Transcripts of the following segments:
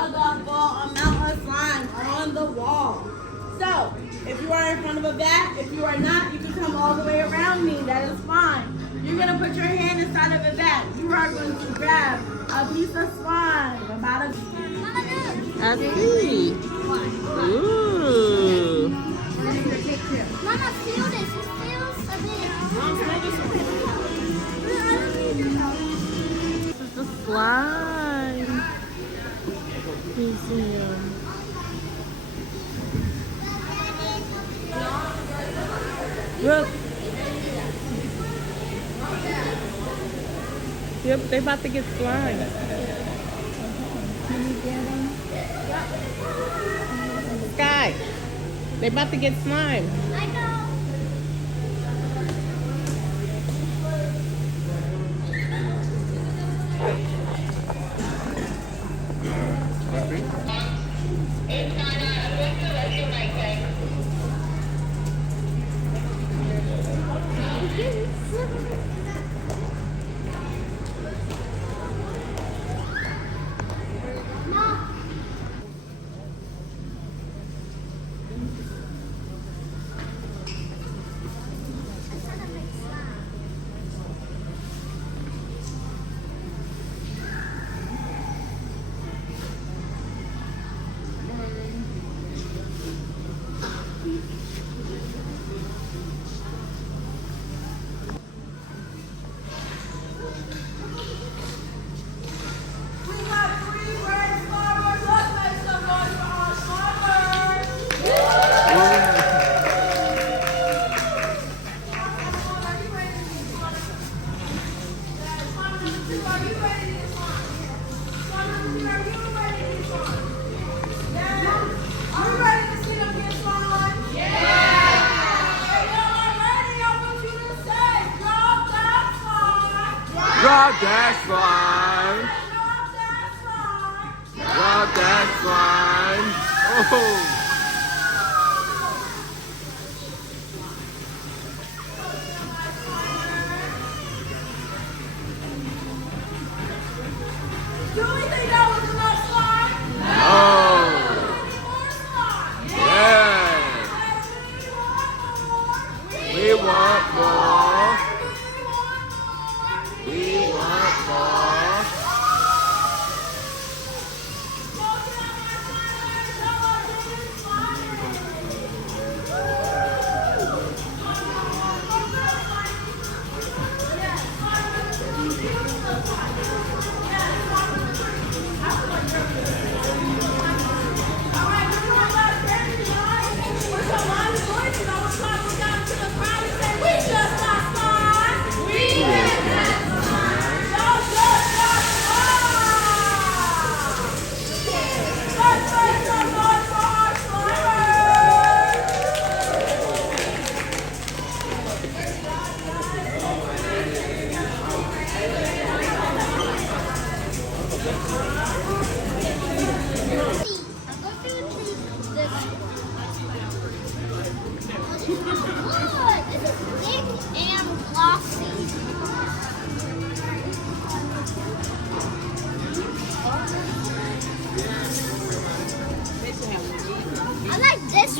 a golf ball amount of slime on the wall. So, if you are in front of a vat, if you are not, you can come all the way around me. That is fine. You're going to put your hand inside of a vat. You are going to grab a piece of slime, about a... I see. Ooh. Mama, feel this. It feels a bit. This is the slime museum. Look. Yep, they about to get slime. Can you get them? Sky, they about to get slime. I know. Drop that slime. Drop that slime. Oh. Do we think that was enough slime? No. Yeah. We want more. We want more.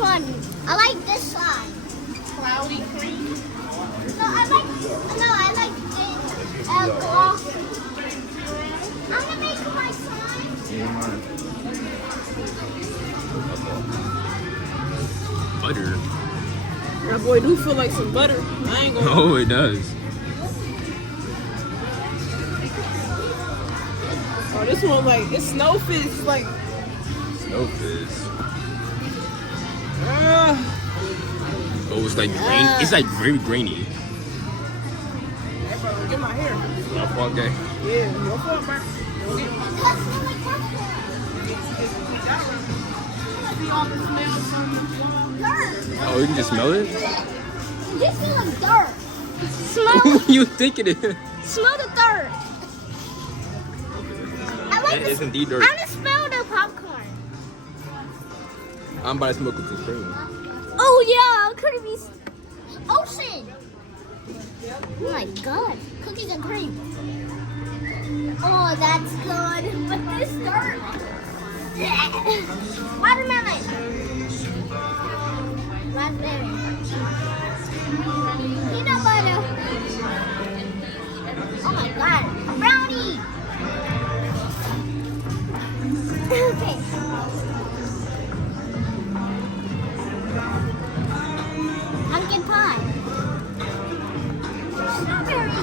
I like this slime. Cloudy cream. No, I like it glossy. I'm gonna make my slime. Butter. That boy do feel like some butter. I ain't gonna. Oh, it does. Oh, this one like it's snowfish. Like Snowfish. Oh, it's like grain. It's like very grainy. hey, bro, get my hair. Not fun day. Yeah, your fault, bro. Don't get my Dirt. Oh, you can just smell it? This feels like dirt. Smell, You think it is? smell the dirt. I like That this. is indeed dirt. I'm gonna smell the popcorn. I'm about to smoke cookies cream. Oh yeah, could be ocean. Oh my god, cookies and cream. Oh, that's good. But this dirt. Watermelon. Raspberry. Peanut butter. Oh my god. A brownie. Okay. Pumpkin pie. Strawberry.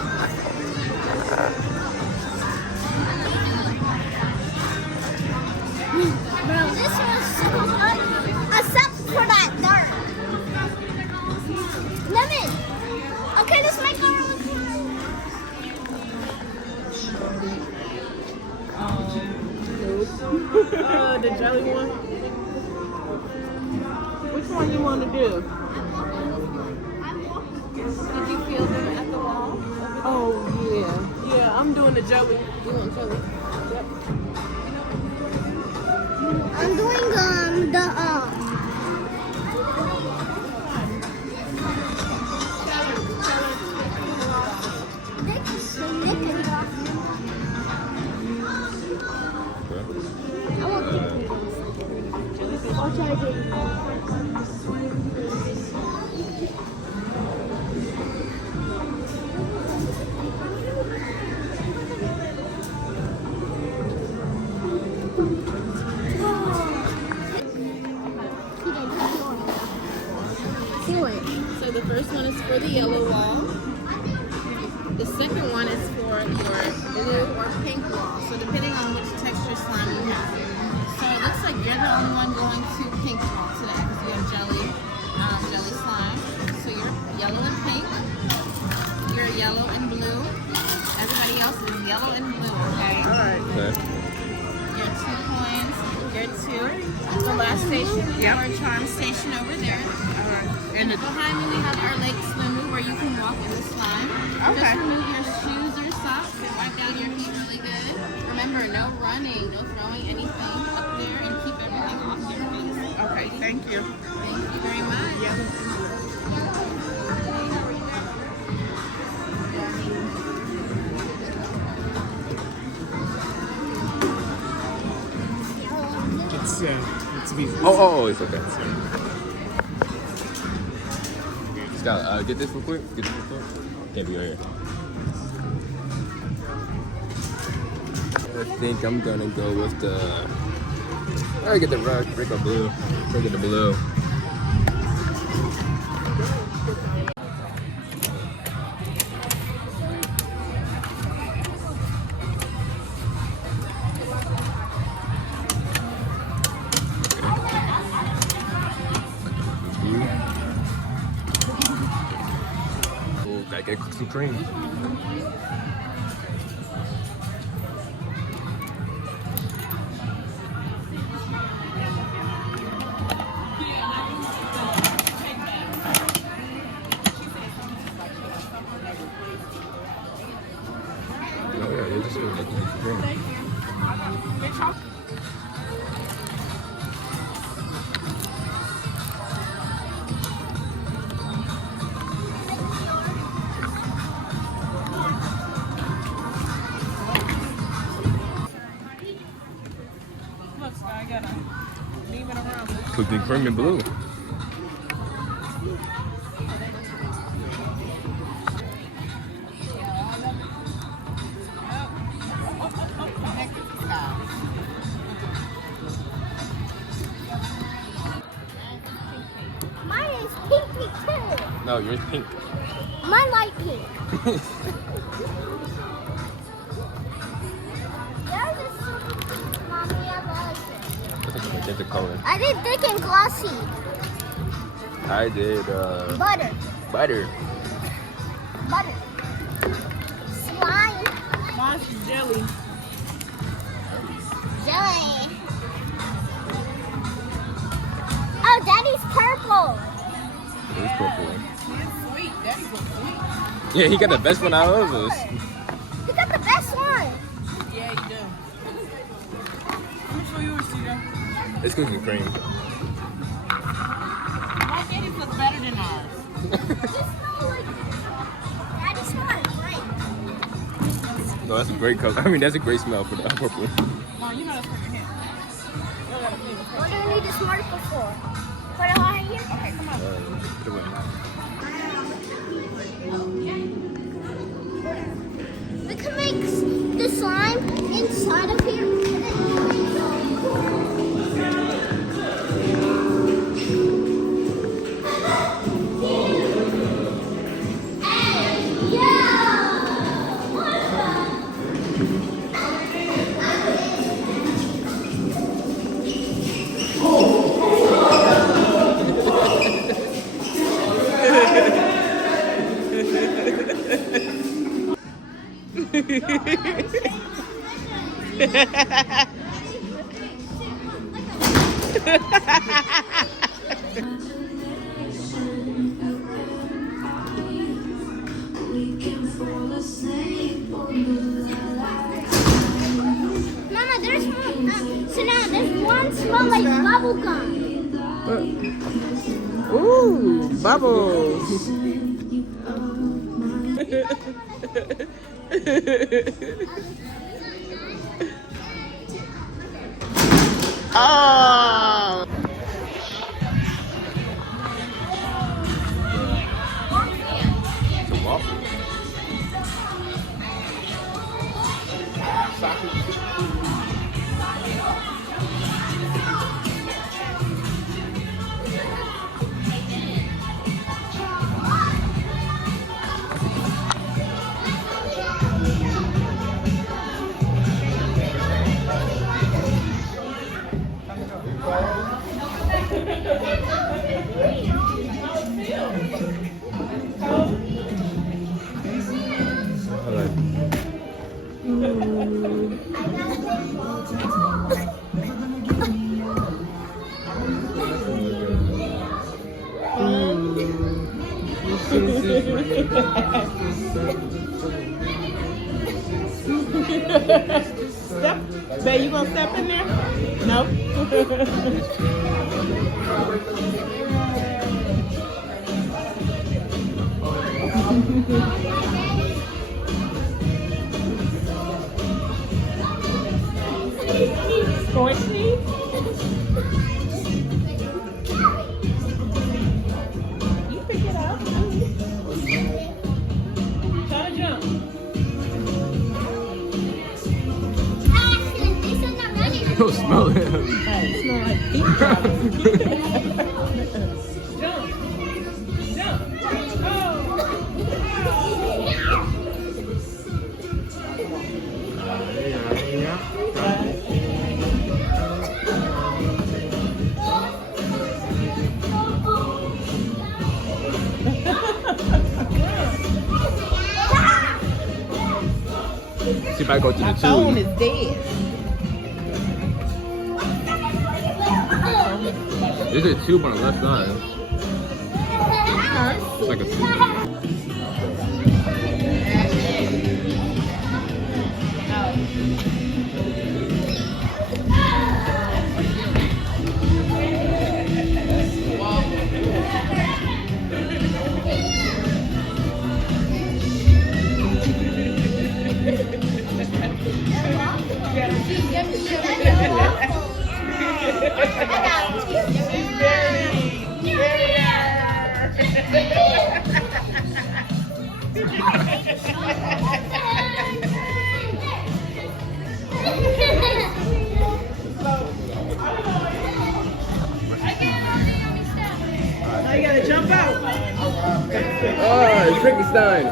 Bro, this was so hard. Except for that dirt. Lemon. Okay, let's make our own. The jelly one. Which one you want to do? Did you feel them at the wall? Oh yeah, yeah. I'm doing the jelly. You want jelly? Yep. I'm doing I want the I'll try it. So the first one is for the yellow wall. The second one is for your blue or pink wall. So depending on which texture slime you have. So it looks like you're the only one going to pink wall today because you have jelly slime. So you're yellow and pink. You're yellow and blue. Everybody else is yellow and blue. Okay. All right. Okay. Your 2 coins. Your 2. The last station. Your charm station over there. And behind me we have our lake Sloomoo where you can walk in the slime. Okay. Just remove your shoes or socks and wipe down your feet really good. Remember, no running, no throwing anything up there, and keep everything off your face. Okay, thank you. Thank you very much. It's me. Oh, it's okay. Scott, get this real quick. Get this real quick. Can't be right here. I think I'm gonna go with the. I get the regular blue. Look at the blue. Oh, gotta get cookies and cream. Oh yeah, you're just gonna get cookies and cream. Look, Sky, I gotta leave it around. Cookies and cream and blue. Mine is pink too. No, yours pink. Mine light pink. Yours is Mommy, I like it. That's a magenta color. I did thick and glossy. I did Butter. butter. Butter. Slime. Mine's jelly. Jelly. Oh, Daddy's purple. It's purple. It's sweet. Daddy's so sweet. Yeah, he got the best one out of us. You got the best one. Yeah, you do. Let me show yours, Tito. It's cookies and cream. My Daddy's looks better than ours. Daddy smells great. No, that's a great color. I mean, that's a great smell for the purple. Mom, you know that's for your hand. What do we need this marker for? Put it right here? Okay, come on. We can make the slime inside of here. Mama, there's one. So now there's one smell like bubble gum. Ooh, bubbles. Oh. It's a waffle. Step. Babe, you gonna step in there? No. Squishy. You pick it up. Try to jump. Don't smell it. It smells like feet. Jump. Jump. Oh. See if I go to the My phone tube. is dead. There's a tube on the left side. It's like a tube. Now you gotta jump out. Oh, it's Frankenstein.